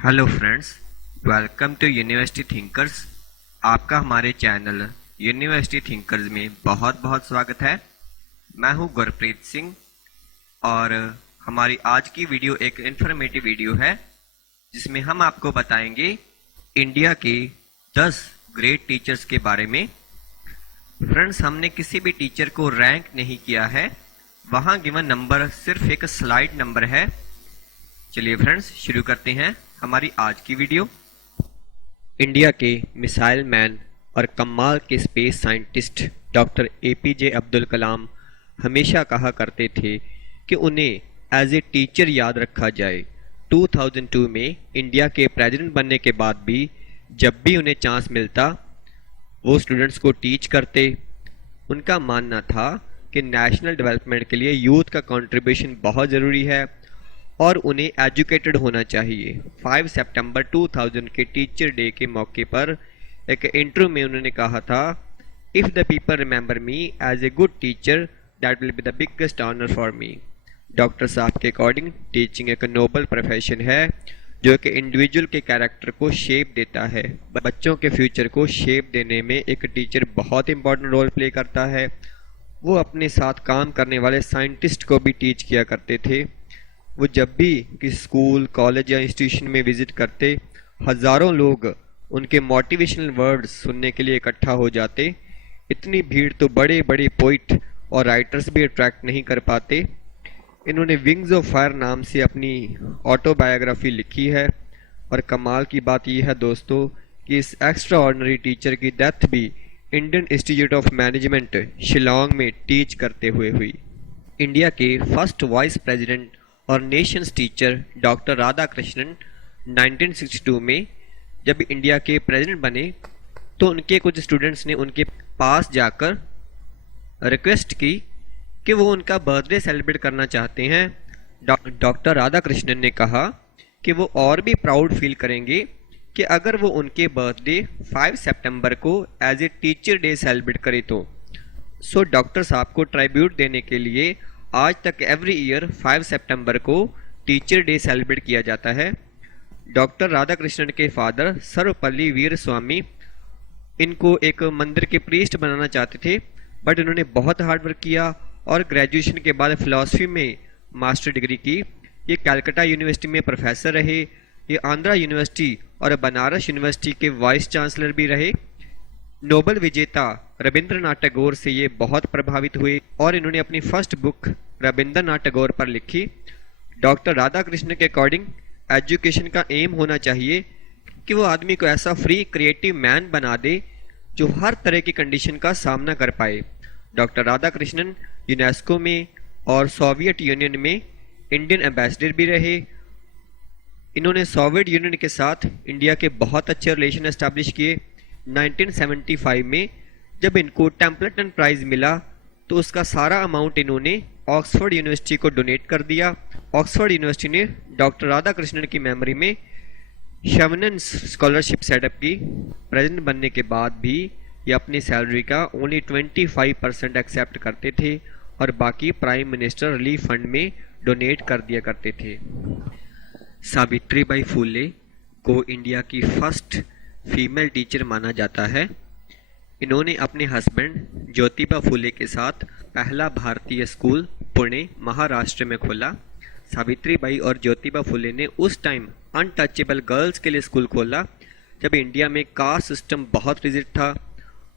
Hello friends, welcome to university thinkers. आपका हमारे channel university thinkers में बहुत बहुत स्वागत है। मैं हूं गुरप्रीत सिंह और हमारी आज की वीडियो एक इन्फॉर्मेटिव वीडियो है जिसमें हम आपको बताएंगे इंडिया के 10 ग्रेट टीचर्स के बारे में। फ्रेंड्स, हमने किसी भी टीचर को रैंक नहीं किया है, वहां गिवन नंबर सिर्फ एक स्लाइड नंबर है। चलिए फ्रेंड्स, शुरू करते हैं हमारी आज की वीडियो। इंडिया के मिसाइल मैन और कमाल के space scientist doctor APJ Abdul Kalam हमेशा कहा करते थे कि उन्हें एज ए टीचर याद रखा जाए। 2002 में इंडिया के प्रेसिडेंट बनने के बाद भी जब भी उन्हें चांस मिलता वो स्टूडेंट्स को टीच करते। उनका मानना था कि नेशनल डेवलपमेंट के लिए यूथ का कंट्रीब्यूशन बहुत ज़रूरी है और उन्हें एजुकेटेड होना चाहिए। 5 सितंबर 2000 के टीचर डे के मौके पर एक इंटरव्यू में उन्होंने कहा था, if the people remember me as a good teacher that will be the biggest honour for me. Doctor साहब के अकॉर्डिंग टीचिंग एक नोबल प्रोफेशन है जो कि इंडिविजुअल के कैरेक्टर को शेप देता है। बच्चों के फ्यूचर को शेप देने में एक टीचर बहुत इंपॉर्टेंट रोल प्ले करता है। वो अपने साथ काम करने वाले साइंटिस्ट को भी टीच किया करते थे। वो जब भी किसी स्कूल, कॉलेज या इंस्टीट्यूशन में विजिट करते, हज़ारों लोग उनके मोटिवेशनल वर्ड्स सुनने के लिए इकट्ठा हो जाते। इतनी भीड़ तो बड़े बड़े पोइट और राइटर्स भी अट्रैक्ट नहीं कर पाते। इन्होंने विंग्स ऑफ फायर नाम से अपनी ऑटोबायोग्राफी लिखी है और कमाल की बात यह है दोस्तों कि इस एक्स्ट्रा ऑर्डिनरी टीचर की डेथ भी Indian institute of management Shillong में टीच करते हुए हुई। इंडिया के फर्स्ट वाइस प्रेसिडेंट और Nations teacher doctor Radha Krishnan 1962 में जब इंडिया के प्रेसिडेंट बने तो उनके कुछ स्टूडेंट्स ने उनके पास जाकर रिक्वेस्ट की कि वो उनका बर्थडे सेलिब्रेट करना चाहते हैं। डॉक्टर राधा कृष्णन ने कहा कि वो और भी प्राउड फील करेंगे कि अगर वो उनके बर्थडे 5 सितंबर को as a teacher day celebrate करे तो। सो डॉक्टर साहब को ट्राइब्यूट देने के लिए आज तक एवरी ईयर 5 सितंबर को टीचर डे सेलिब्रेट किया जाता है। डॉक्टर राधा कृष्णन के फादर सर्वपल्ली वीर स्वामी इनको एक मंदिर के प्रीस्ट बनाना चाहते थे, बट इन्होंने बहुत हार्ड वर्क किया और ग्रेजुएशन के बाद फिलॉसफी में मास्टर डिग्री की। ये कलकत्ता यूनिवर्सिटी में प्रोफेसर रहे, ये आंध्रा यूनिवर्सिटी और बनारस यूनिवर्सिटी के वाइस चांसलर भी रहे। नोबेल विजेता रविंद्रनाथ टैगोर से ये बहुत प्रभावित हुए और इन्होंने अपनी फर्स्ट बुक रविंद्रनाथ टैगोर पर लिखी। डॉक्टर राधा कृष्ण के अकॉर्डिंग एजुकेशन का एम होना चाहिए कि वो आदमी को ऐसा फ्री क्रिएटिव मैन बना दे जो हर तरह की कंडीशन का सामना कर पाए। डॉक्टर राधा कृष्णन यूनेस्को में और सोवियत यूनियन में इंडियन एम्बेसडर भी रहे। इन्होंने सोवियत यूनियन के साथ इंडिया के बहुत अच्छे रिलेशन एस्टैब्लिश किए। 1975 में जब इनको टेम्पल्टन प्राइज मिला तो उसका सारा अमाउंट इन्होंने ऑक्सफोर्ड यूनिवर्सिटी को डोनेट कर दिया। ऑक्सफोर्ड यूनिवर्सिटी ने डॉक्टर राधा कृष्णन की मेमोरी में शेवनन स्कॉलरशिप सेटअप की। प्रेसिडेंट बनने के बाद भी ये अपनी सैलरी का ओनली 25% एक्सेप्ट करते थे और बाकी प्राइम मिनिस्टर रिलीफ फंड में डोनेट कर दिया करते थे। सावित्रीबाई फुले को इंडिया की फर्स्ट फीमेल टीचर माना जाता है। इन्होंने अपने हस्बैंड ज्योतिबा फुले के साथ पहला भारतीय स्कूल पुणे महाराष्ट्र में खोला। सावित्रीबाई और ज्योतिबा फुले ने उस टाइम अनटचेबल गर्ल्स के लिए स्कूल खोला जब इंडिया में कास्ट सिस्टम बहुत रिजिड था।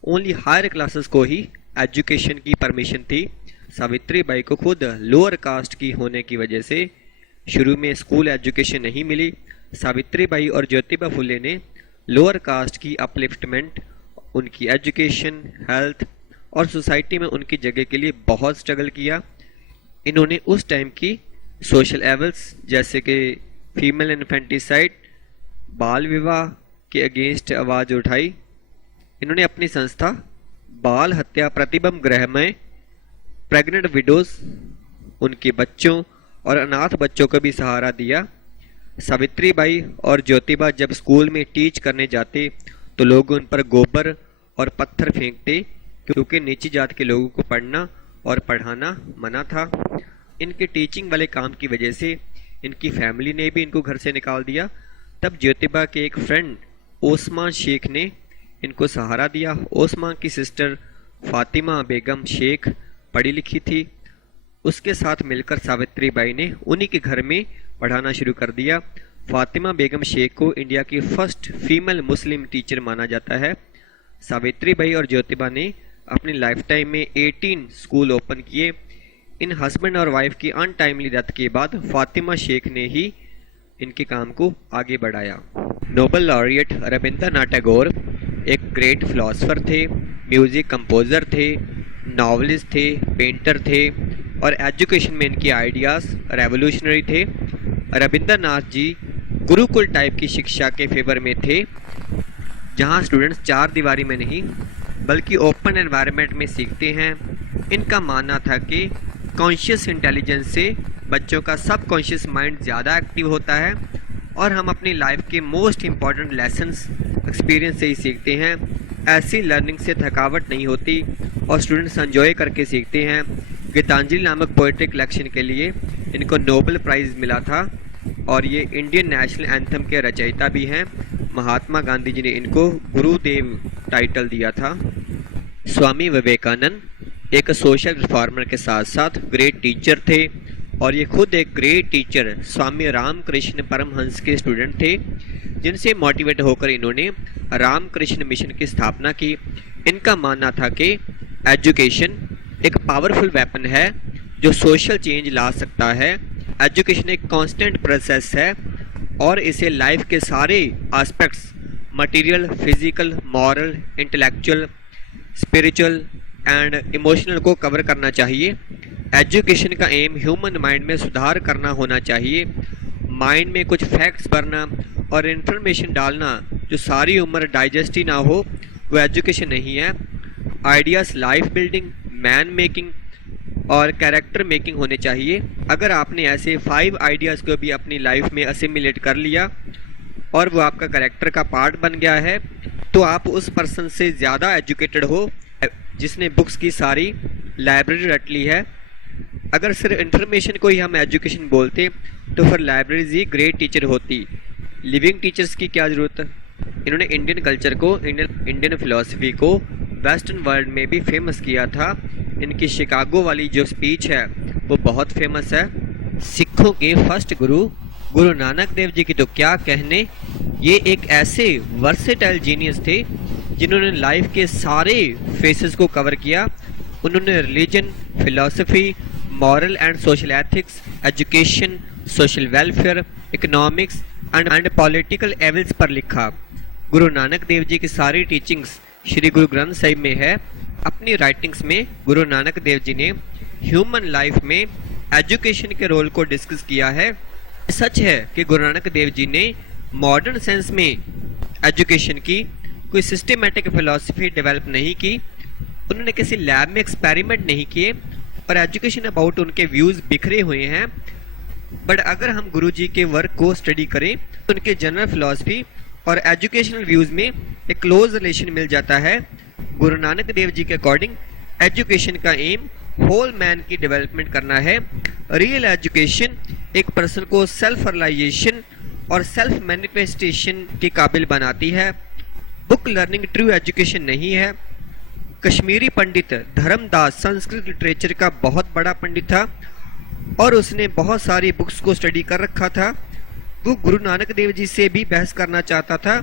ओनली हायर क्लासेस को ही एजुकेशन की परमिशन थी। सावित्रीबाई को खुद लोअर कास्ट की होने की वजह से शुरू में स्कूल एजुकेशन नहीं मिली। सावित्रीबाई और ज्योतिबा फुले ने लोअर कास्ट की अपलिफ्टमेंट, उनकी एजुकेशन, हेल्थ और सोसाइटी में उनकी जगह के लिए बहुत स्ट्रगल किया। इन्होंने उस टाइम की सोशल एवल्स जैसे कि फीमेल इन्फेंटिसाइड, बाल विवाह के अगेंस्ट आवाज़ उठाई। इन्होंने अपनी संस्था बाल हत्या प्रतिबंध गृह में प्रेग्नेंट विडोज, उनके बच्चों और अनाथ बच्चों को भी सहारा दिया। सावित्रीबाई और ज्योतिबा जब स्कूल में टीच करने जाते तो लोग उन पर गोबर और पत्थर फेंकते क्योंकि नीची जात के लोगों को पढ़ना और पढ़ाना मना था। इनके टीचिंग वाले काम की वजह से इनकी फैमिली ने भी इनको घर से निकाल दिया तब ज्योतिबा के एक फ्रेंड ओस्मान शेख ने इनको सहारा दिया। ओस्मान की सिस्टर फातिमा बेगम शेख पढ़ी लिखी थी। उसके साथ मिलकर सावित्री बाई ने उन्हीं के घर में पढ़ाना शुरू कर दिया। फातिमा बेगम शेख को इंडिया की फर्स्ट फीमेल मुस्लिम टीचर माना जाता है। सावित्री बाई और ज्योतिबा ने अपनी लाइफ टाइम में 18 स्कूल ओपन किए। इन हस्बैंड और वाइफ की अनटाइमली डेथ के बाद फातिमा शेख ने ही इनके काम को आगे बढ़ाया। नोबेल लॉरिएट रविंद्रनाथ टैगोर एक ग्रेट फिलोसोफर थे, म्यूजिक कंपोजर थे, नॉवलिस्ट थे, पेंटर थे और एजुकेशन में इनके आइडियाज़ रेवोल्यूशनरी थे। रविंद्रनाथ जी गुरुकुल टाइप की शिक्षा के फेवर में थे, जहां स्टूडेंट्स चार दीवारी में नहीं बल्कि ओपन एनवायरनमेंट में सीखते हैं। इनका मानना था कि कॉन्शियस इंटेलिजेंस से बच्चों का सबकॉन्शियस माइंड ज़्यादा एक्टिव होता है और हम अपनी लाइफ के मोस्ट इम्पॉर्टेंट लेसन्स एक्सपीरियंस से ही सीखते हैं। ऐसी लर्निंग से थकावट नहीं होती और स्टूडेंट्स एंजॉय करके सीखते हैं। गीतांजलि नामक पोएट्री कलेक्शन के लिए इनको नोबेल प्राइज़ मिला था और ये इंडियन नेशनल एंथम के रचयिता भी हैं। महात्मा गांधी जी ने इनको गुरुदेव टाइटल दिया था। स्वामी विवेकानंद एक सोशल रिफॉर्मर के साथ साथ ग्रेट टीचर थे और ये खुद एक ग्रेट टीचर स्वामी रामकृष्ण परमहंस के स्टूडेंट थे, जिनसे मोटिवेट होकर इन्होंने रामकृष्ण मिशन की स्थापना की। इनका मानना था कि एजुकेशन एक पावरफुल वेपन है जो सोशल चेंज ला सकता है। एजुकेशन एक कांस्टेंट प्रोसेस है और इसे लाइफ के सारे aspects material, physical, moral, intellectual, spiritual and emotional को कवर करना चाहिए। एजुकेशन का एम ह्यूमन माइंड में सुधार करना होना चाहिए। माइंड में कुछ फैक्ट्स भरना और इन्फॉर्मेशन डालना जो सारी उम्र डाइजेस्ट ही ना हो, वो एजुकेशन नहीं है। Ideas life building, man making और कैरेक्टर मेकिंग होने चाहिए। अगर आपने ऐसे 5 आइडियाज़ को भी अपनी लाइफ में असिमिलेट कर लिया और वो आपका कैरेक्टर का पार्ट बन गया है, तो आप उस पर्सन से ज़्यादा एजुकेटेड हो जिसने बुक्स की सारी लाइब्रेरी रट ली है। अगर सिर्फ इन्फॉर्मेशन को ही हम एजुकेशन बोलते तो फिर लाइब्रेरीज ही ग्रेट टीचर होती। लिविंग टीचर्स की क्या ज़रूरत है। इन्होंने इंडियन कल्चर को, इंडियन फिलॉसफी को वेस्टर्न वर्ल्ड में भी फेमस किया था। इनकी शिकागो वाली जो स्पीच है वो बहुत फेमस है। सिखों के फर्स्ट गुरु गुरु नानक देव जी की तो क्या कहने, ये एक ऐसे वर्सेटाइल जीनियस थे जिन्होंने लाइफ के सारे फेसेस को कवर किया। उन्होंने religion, philosophy, moral and social ethics, education, social welfare, economics and political evils पर लिखा। गुरु नानक देव जी की सारी टीचिंग्स श्री गुरु ग्रंथ साहिब में है। अपनी राइटिंग्स में गुरु नानक देव जी ने ह्यूमन लाइफ में एजुकेशन के रोल को डिस्कस किया है। सच है कि गुरु नानक देव जी ने मॉडर्न सेंस में एजुकेशन की कोई सिस्टमेटिक फिलॉसफी डेवलप नहीं की। उन्होंने किसी लैब में एक्सपेरिमेंट नहीं किए और एजुकेशन अबाउट उनके व्यूज़ बिखरे हुए हैं। बट अगर हम गुरुजी के वर्क को स्टडी करें तो उनके जनरल फिलॉसफी और एजुकेशनल व्यूज़ में एक क्लोज रिलेशन मिल जाता है। गुरु नानक देव जी के अकॉर्डिंग एजुकेशन का एम होल मैन की डेवलपमेंट करना है। रियल एजुकेशन एक पर्सन को सेल्फ रियलाइजेशन और सेल्फ मैनिफेस्टेशन के काबिल बनाती है। बुक लर्निंग ट्रू एजुकेशन नहीं है। कश्मीरी पंडित धर्मदास संस्कृत लिटरेचर का बहुत बड़ा पंडित था और उसने बहुत सारी बुक्स को स्टडी कर रखा था। वो गुरु नानक देव जी से भी बहस करना चाहता था।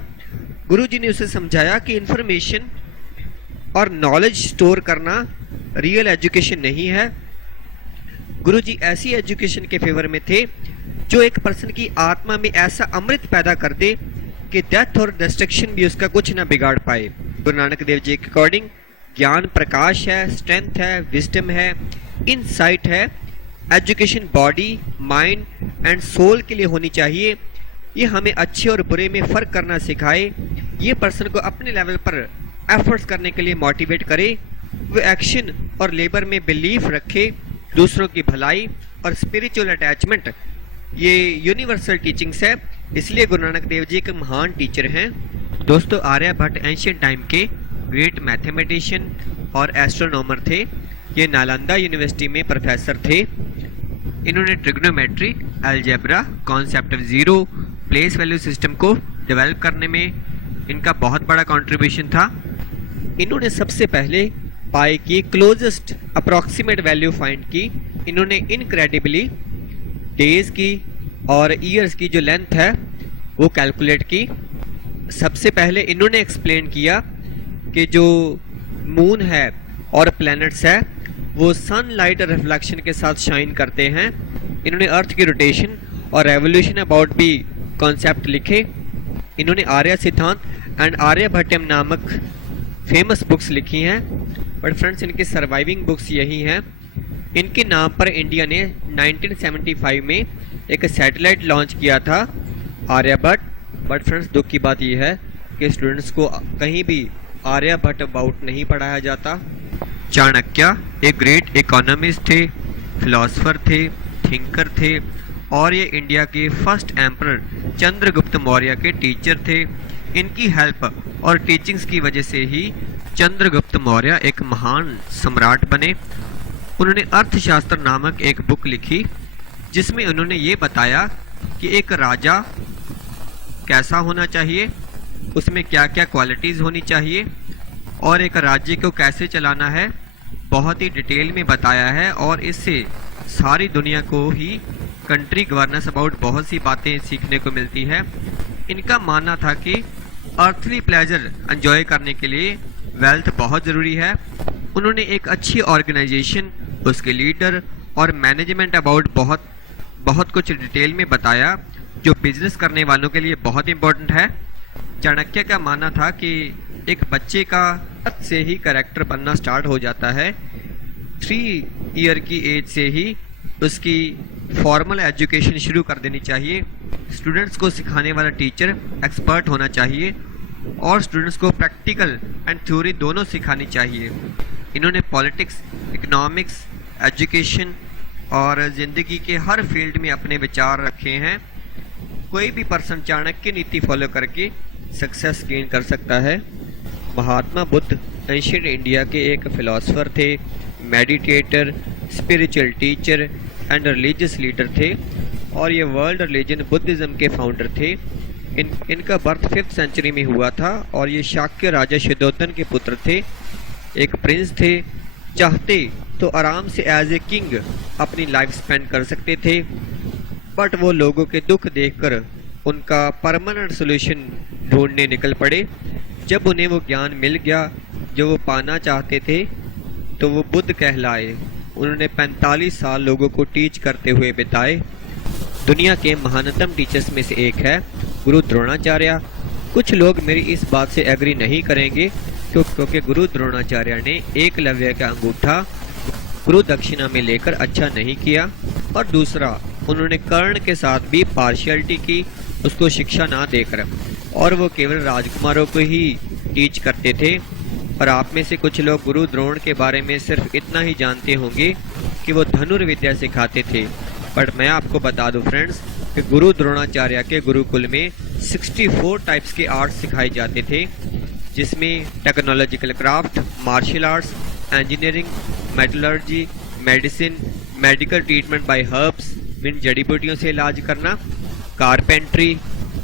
गुरु जी ने उसे समझाया कि इंफॉर्मेशन और नॉलेज स्टोर करना रियल एजुकेशन नहीं है। गुरु जी ऐसी एजुकेशन के फेवर में थे जो एक पर्सन की आत्मा में ऐसा अमृत पैदा कर दे कि डेथ और डिस्ट्रक्शन भी उसका कुछ ना बिगाड़ पाए। गुरु नानक देव जी के अकॉर्डिंग ज्ञान प्रकाश है, स्ट्रेंथ है, विजडम है, इनसाइट है। Education body, mind and soul के लिए होनी चाहिए। ये हमें अच्छे और बुरे में फ़र्क करना सिखाए। ये पर्सन को अपने लेवल पर एफर्ट्स करने के लिए मोटिवेट करे। वो एक्शन और लेबर में बिलीफ रखे। दूसरों की भलाई और स्पिरिचुअल अटैचमेंट ये यूनिवर्सल टीचिंग्स है। इसलिए गुरु नानक देव जी एक महान टीचर हैं। दोस्तों, आर्यभट्ट एंशिएंट टाइम के ग्रेट मैथमेटिशियन और एस्ट्रोनॉमर थे। ये नालंदा यूनिवर्सिटी में प्रोफेसर थे। इन्होंने trigonometry, algebra, concept of zero, place value system को डेवलप करने में इनका बहुत बड़ा कंट्रीब्यूशन था। इन्होंने सबसे पहले पाई की क्लोजेस्ट अप्रॉक्सीमेट वैल्यू फाइंड की। इन्होंने इनक्रेडिबली डेज की और ईयर्स की जो लेंथ है वो कैलकुलेट की। सबसे पहले इन्होंने एक्सप्लेन किया कि जो मून है और प्लैनेट्स है वो सनलाइट रिफ्लेक्शन के साथ शाइन करते हैं। इन्होंने अर्थ की रोटेशन और रेवोल्यूशन अबाउट भी कॉन्सेप्ट लिखे। इन्होंने आर्य सिद्धांत एंड आर्यभट्टम नामक फेमस बुक्स लिखी हैं, बट फ्रेंड्स इनकी सर्वाइविंग बुक्स यही हैं। इनके नाम पर इंडिया ने 1975 में एक सैटेलाइट लॉन्च किया था, आर्यभट्ट। बट फ्रेंड्स दुख की बात यह है कि स्टूडेंट्स को कहीं भी आर्यभट्ट अबाउट नहीं पढ़ाया जाता। चाणक्य एक ग्रेट इकोनॉमिस्ट थे, फिलोसोफर थे, थिंकर थे और ये इंडिया के फर्स्ट एम्परर चंद्रगुप्त मौर्य के टीचर थे। इनकी हेल्प और टीचिंग्स की वजह से ही चंद्रगुप्त मौर्य एक महान सम्राट बने। उन्होंने अर्थशास्त्र नामक एक बुक लिखी जिसमें उन्होंने ये बताया कि एक राजा कैसा होना चाहिए, उसमें क्या क्या क्वालिटीज़ होनी चाहिए और एक राज्य को कैसे चलाना है। बहुत ही डिटेल में बताया है और इससे सारी दुनिया को ही कंट्री गवर्नेंस अबाउट बहुत सी बातें सीखने को मिलती है। इनका मानना था कि अर्थली प्लेजर एंजॉय करने के लिए वेल्थ बहुत ज़रूरी है। उन्होंने एक अच्छी ऑर्गेनाइजेशन, उसके लीडर और मैनेजमेंट अबाउट बहुत कुछ डिटेल में बताया जो बिजनेस करने वालों के लिए बहुत इंपॉर्टेंट है। चाणक्य का मानना था कि एक बच्चे का से ही कैरेक्टर बनना स्टार्ट हो जाता है। 3 ईयर की एज से ही उसकी फॉर्मल एजुकेशन शुरू कर देनी चाहिए। स्टूडेंट्स को सिखाने वाला टीचर एक्सपर्ट होना चाहिए और स्टूडेंट्स को प्रैक्टिकल एंड थ्योरी दोनों सिखानी चाहिए। इन्होंने पॉलिटिक्स, इकोनॉमिक्स, एजुकेशन और ज़िंदगी के हर फील्ड में अपने विचार रखे हैं। कोई भी पर्सन चाणक्य नीति फॉलो करके सक्सेस गेन कर सकता है। महात्मा बुद्ध एंशिएंट इंडिया के एक फिलोसोफर थे, meditator, spiritual teacher and religious leader थे और ये वर्ल्ड रिलीजन बुद्धिज्म के फाउंडर थे। इनका बर्थ 5th सेंचुरी में हुआ था और ये शाक्य राजा शुद्धोधन के पुत्र थे, एक प्रिंस थे। चाहते तो आराम से एज ए किंग अपनी लाइफ स्पेंड कर सकते थे, बट वो लोगों के दुख देखकर उनका परमानेंट सोल्यूशन ढूंढने निकल पड़े। जब उन्हें वो ज्ञान मिल गया जो वो पाना चाहते थे तो वो बुद्ध कहलाए। उन्होंने 45 साल लोगों को टीच करते हुए बिताए। दुनिया के महानतम टीचर्स में से एक है गुरु द्रोणाचार्य। कुछ लोग मेरी इस बात से एग्री नहीं करेंगे क्योंकि गुरु द्रोणाचार्य ने एकलव्य का अंगूठा गुरु दक्षिणा में लेकर अच्छा नहीं किया, और दूसरा उन्होंने कर्ण के साथ भी पार्शियलिटी की, उसको शिक्षा ना देकर, और वो केवल राजकुमारों को ही टीच करते थे। और आप में से कुछ लोग गुरु द्रोण के बारे में सिर्फ इतना ही जानते होंगे कि वो धनुर्विद्या सिखाते थे, बट मैं आपको बता दूं फ्रेंड्स कि गुरु द्रोणाचार्य के गुरुकुल में 64 टाइप्स के आर्ट्स सिखाए जाते थे, जिसमें technological craft, martial arts, engineering, metallurgy, medicine, medical treatment by herbs, mean जड़ी बूटियों से इलाज करना, कारपेंट्री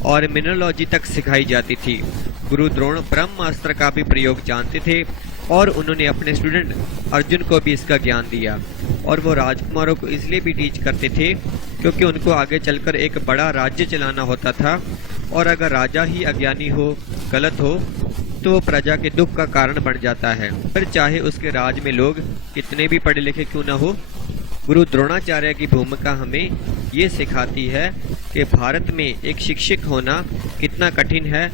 और मिनरोलॉजी तक सिखाई जाती थी। गुरु द्रोण ब्रह्मास्त्र का भी प्रयोग जानते थे और उन्होंने अपने स्टूडेंट अर्जुन को भी इसका ज्ञान दिया। और वो राजकुमारों को इसलिए भी टीच करते थे क्योंकि उनको आगे चलकर एक बड़ा राज्य चलाना होता था, और अगर राजा ही अज्ञानी हो, गलत हो, तो वो प्रजा के दुख का कारण बन जाता है, फिर चाहे उसके राज में लोग कितने भी पढ़े लिखे क्यों न हो। गुरु द्रोणाचार्य की भूमिका हमें ये सिखाती है कि भारत में एक शिक्षक होना कितना कठिन है।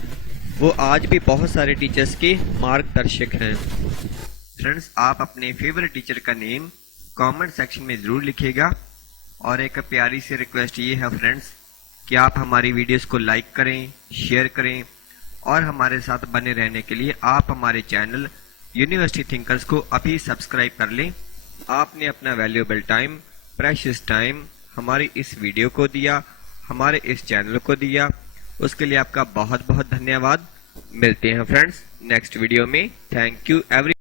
वो आज भी बहुत सारे टीचर्स के मार्गदर्शक हैं। फ्रेंड्स, आप अपने फेवरेट टीचर का नेम कमेंट सेक्शन में ज़रूर लिखिएगा। और एक प्यारी सी रिक्वेस्ट ये है फ्रेंड्स कि आप हमारी वीडियोस को लाइक करें, शेयर करें, और हमारे साथ बने रहने के लिए आप हमारे चैनल यूनिवर्सिटी थिंकर्स को अभी सब्सक्राइब कर लें। आपने अपना वैल्यूएबल टाइम, प्रेशियस टाइम हमारी इस वीडियो को दिया, हमारे इस चैनल को दिया, उसके लिए आपका बहुत बहुत धन्यवाद। मिलते हैं फ्रेंड्स नेक्स्ट वीडियो में। Thank you every